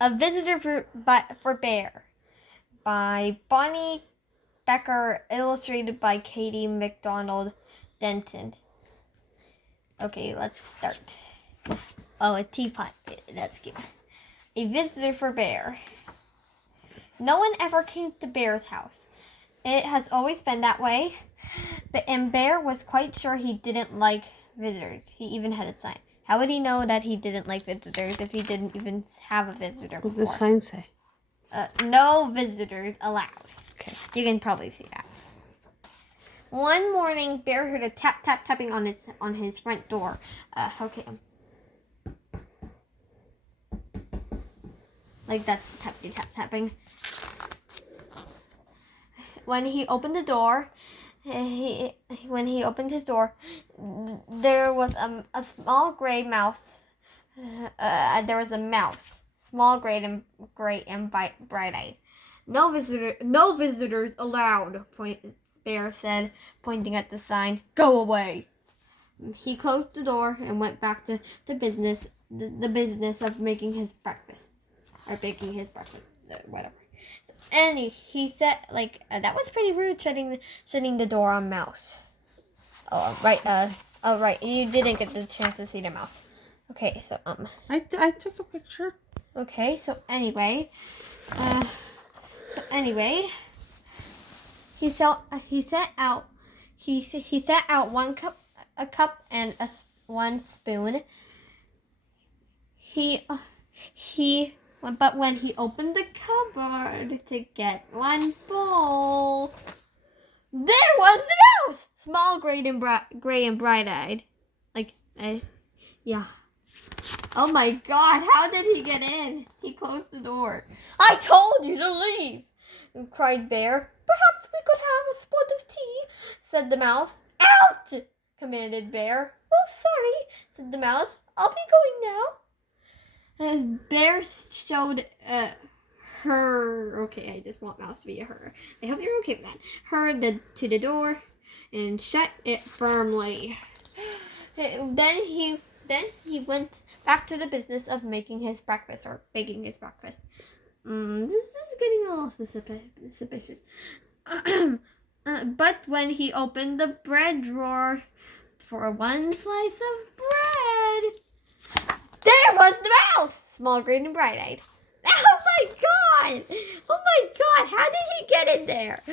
A Visitor for Bear by Bonnie Becker, illustrated by Katie McDonald Denton. Okay, let's start. Oh, a teapot. That's cute. A Visitor for Bear. No one ever came to Bear's house. It has always been that way. And Bear was quite sure he didn't like visitors. He even had a sign. How would he know that he didn't like visitors if he didn't even have a visitor before? What does the sign say? No visitors allowed. Okay. You can probably see that. One morning, Bear heard a tapping on his front door. Okay. Like that's tapping. When he opened the door, when he opened his door, there was a small gray mouse. There was a mouse, small, gray and bright-eyed. No visitors allowed. Bear said, pointing at the sign. Go away. He closed the door and went back to the business of making his breakfast, or baking his breakfast, whatever. So, and he said, that was pretty rude, shutting the door on Mouse. Oh, right. Right. You didn't get the chance to see the mouse. Okay, so I took a picture. Okay, so anyway, he set out one cup and one spoon. But when he opened the cupboard to get one bowl, there was the mouse, small, gray and bright-eyed. Yeah. Oh my God, how did he get in? He closed the door. I told you to leave, cried Bear. Perhaps we could have a spot of tea, said the mouse. Out, commanded Bear. Oh, sorry, said the mouse. I'll be going now. As Bear showed her, okay, I just want Mouse to be a her. I hope you're okay with that. To the door and shut it firmly. Then he went back to the business of making his breakfast, or baking his breakfast. This is getting a little suspicious. But when he opened the bread drawer for one slice of bread, there was the mouse, small, green, and bright-eyed. Oh my God! Oh my God! How did he get in there?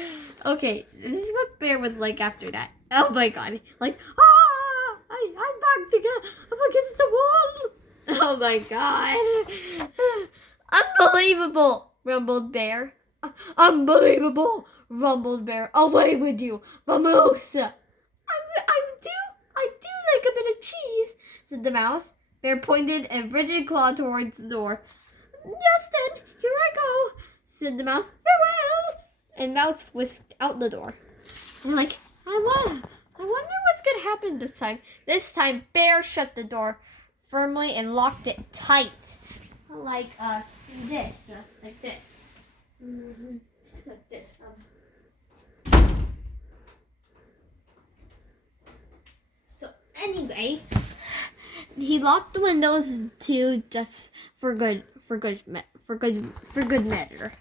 Okay, this is what Bear was like after that. Oh my God! I'm back up against the wall. Oh my God! Unbelievable! Rumbled Bear. Unbelievable! Rumbled Bear. Away with you, vamoose! I do like a bit of cheese, said the mouse. Bear pointed a rigid claw towards the door. Yes, then, here I go, said the mouse. Farewell! And Mouse whisked out the door. And I wonder what's going to happen this time. This time, Bear shut the door firmly and locked it tight. Like this. Like this. Like this. So, anyway, he locked the windows too, just for good measure.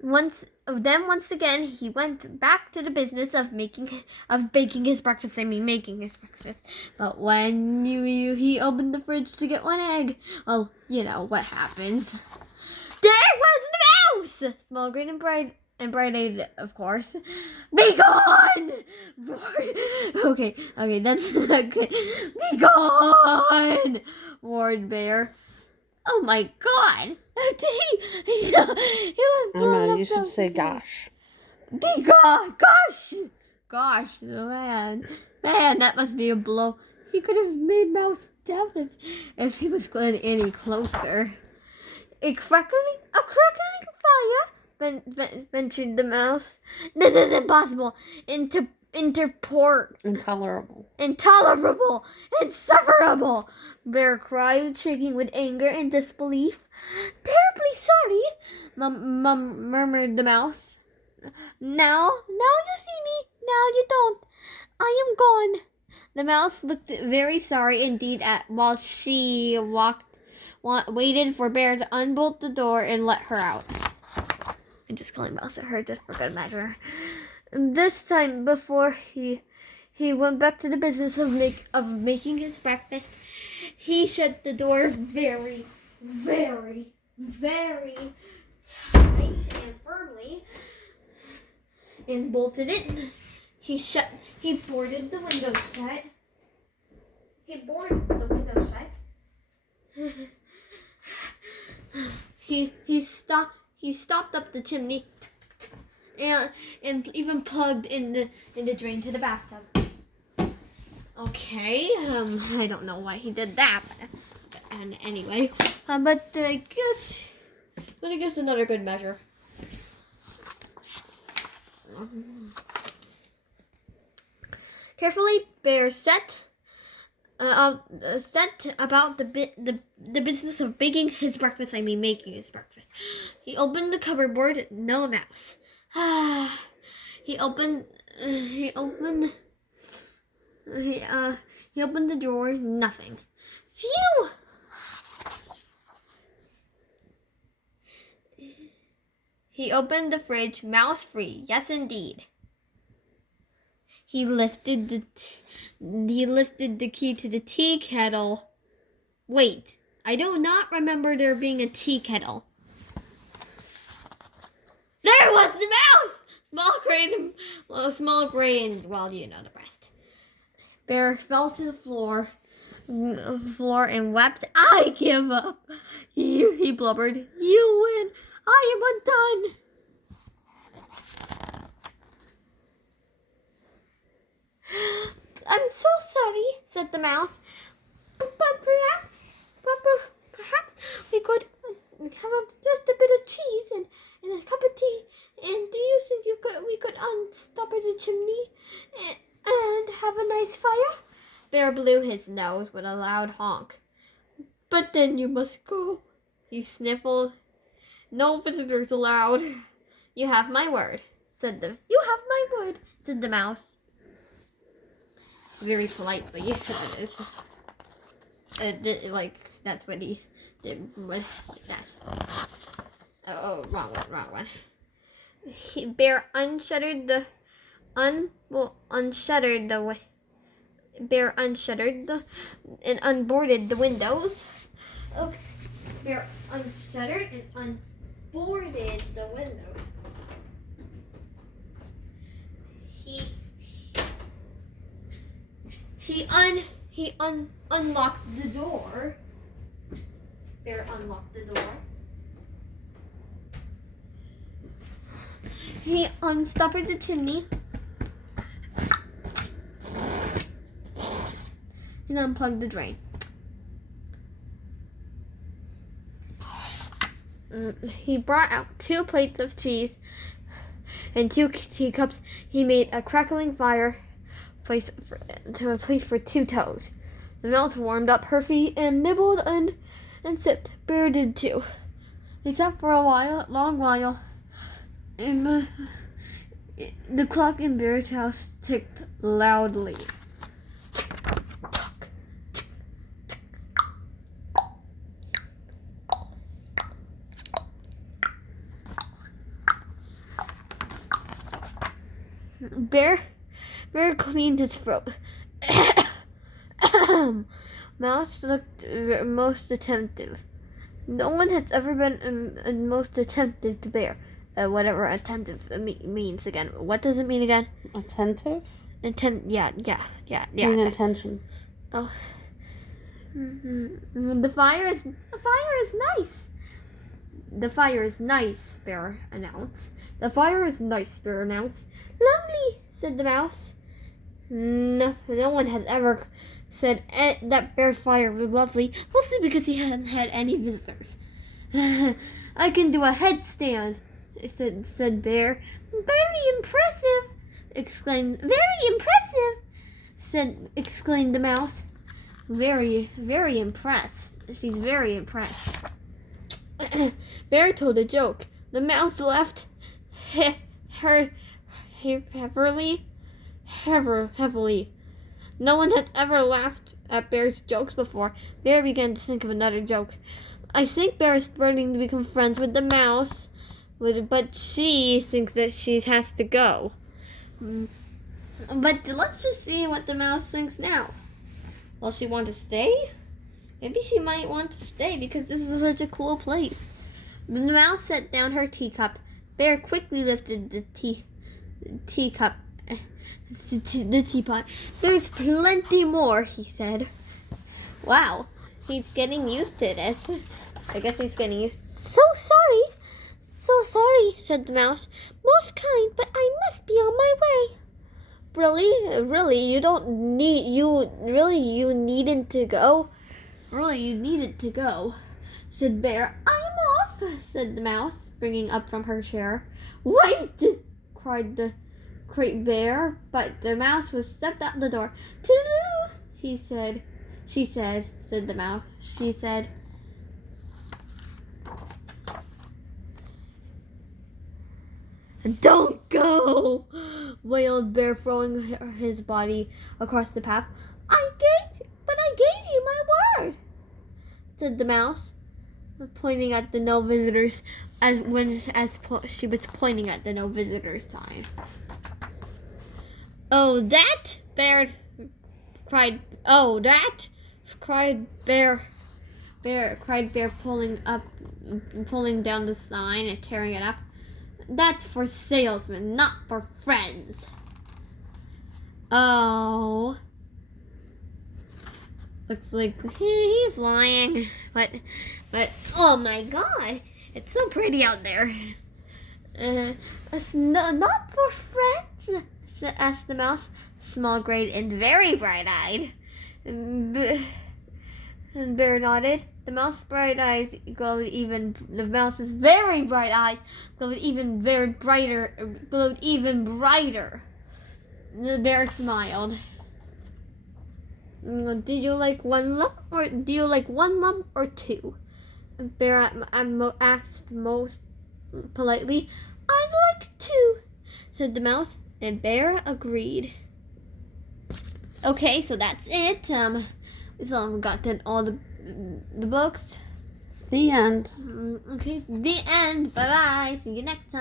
Once again, he went back to the business of making his breakfast. But when he opened the fridge to get one egg, well, you know what happens. There was the mouse, small, green, and bright-eyed, of course. Be gone! Okay, that's not good. Be gone! Roared Bear. Oh my God! He was blown up. You should say gosh. Be gone! Gosh, man, that must be a blow. He could have made Mouse deaf if he was going any closer. A crackling fire, ventured the mouse. This is impossible. Intolerable. Insufferable, Bear cried, shaking with anger and disbelief. Terribly sorry, murmured the mouse. Now you see me, now you don't. I am gone. The mouse looked very sorry indeed while she walked waited for Bear to unbolt the door and let her out. I just calling Mouse at her just for good measure. And this time, before he went back to the business of making his breakfast, he shut the door very, very, very tight and firmly and bolted it. He boarded the window shut. He stopped up the chimney and even plugged in the drain to the bathtub. Okay, I don't know why he did that, and anyway, but I guess another good measure. Carefully, Bear set about the business of making his breakfast. Making his breakfast. He opened the cupboard board. No mouse. He opened the drawer. Nothing. Phew! He opened the fridge. Mouse free. Yes, indeed. He lifted the key to the tea kettle. Wait, I do not remember there being a tea kettle. There was the mouse! Small gray and well, you know the rest. Bear fell to the floor and wept. I give up. He blubbered. You win. I am undone. I'm so sorry, said the mouse. But perhaps we could have just a bit of cheese and a cup of tea. And do you think we could unstop the chimney and have a nice fire? Bear blew his nose with a loud honk. But then you must go. He sniffled. No visitors allowed. You have my word, said the mouse. Very politely, that's what he did with that. Oh, wrong one. Bear unshuttered and unboarded the windows. Okay. Bear unshuttered and unboarded the windows. He unlocked the door. Bear unlocked the door. He unstopped the chimney. And unplugged the drain. He brought out 2 plates of cheese and 2 teacups. He made a crackling fire place for 2 toes. The mouse warmed up her feet and nibbled and sipped. Bear did too. They sat for a long while. And the clock in Bear's house ticked loudly. Bear cleaned his throat. Mouse looked most attentive. No one has ever been most attentive to Bear. Whatever attentive means again. What does it mean again? Attentive? Yeah. Paying attention. Oh. The fire is nice. The fire is nice, Bear announced. The fire is nice, Bear announced. Lovely, said the mouse. No one has ever said that Bear's fire was lovely, mostly because he hadn't had any visitors. I can do a headstand, said Bear. Very impressive, exclaimed the mouse. Very impressed. She's very impressed. Bear told a joke. The mouse laughed heavily. No one had ever laughed at Bear's jokes before. Bear began to think of another joke. I think Bear is starting to become friends with the mouse, but she thinks that she has to go. But let's just see what the mouse thinks now. Will she want to stay? Maybe she might want to stay because this is such a cool place. The mouse set down her teacup. Bear quickly lifted the teapot. There's plenty more, he said. Wow, he's getting used to this. I guess he's getting used. So sorry, said the mouse. Most kind, but I must be on my way. Really, you needn't to go? Really, you needed to go, said Bear. I'm off, said the mouse, springing up from her chair. Wait, cried the great Bear, but the mouse was stepped out the door. Toodaloo, she said, said the mouse. She said, don't go, wailed Bear, throwing his body across the path. I gave you my word, said the mouse, pointing at the no visitors she was pointing at the no visitors sign. Oh, that, Bear cried. Oh, that, cried Bear, pulling down the sign and tearing it up. That's for salesmen, not for friends. Oh. Looks like he's lying. But oh my god, it's so pretty out there. Not for friends, asked the mouse, small, great, and very bright-eyed. And Bear nodded. The mouse's bright eyes glowed even. The mouse's very bright eyes glowed even brighter. The bear smiled. Do you like one lump or two? Bear asked most politely. I'd like two, said the mouse, and Bear agreed. Okay, so that's it. We've gotten all the books. The end. Okay, the end. Bye bye. See you next time.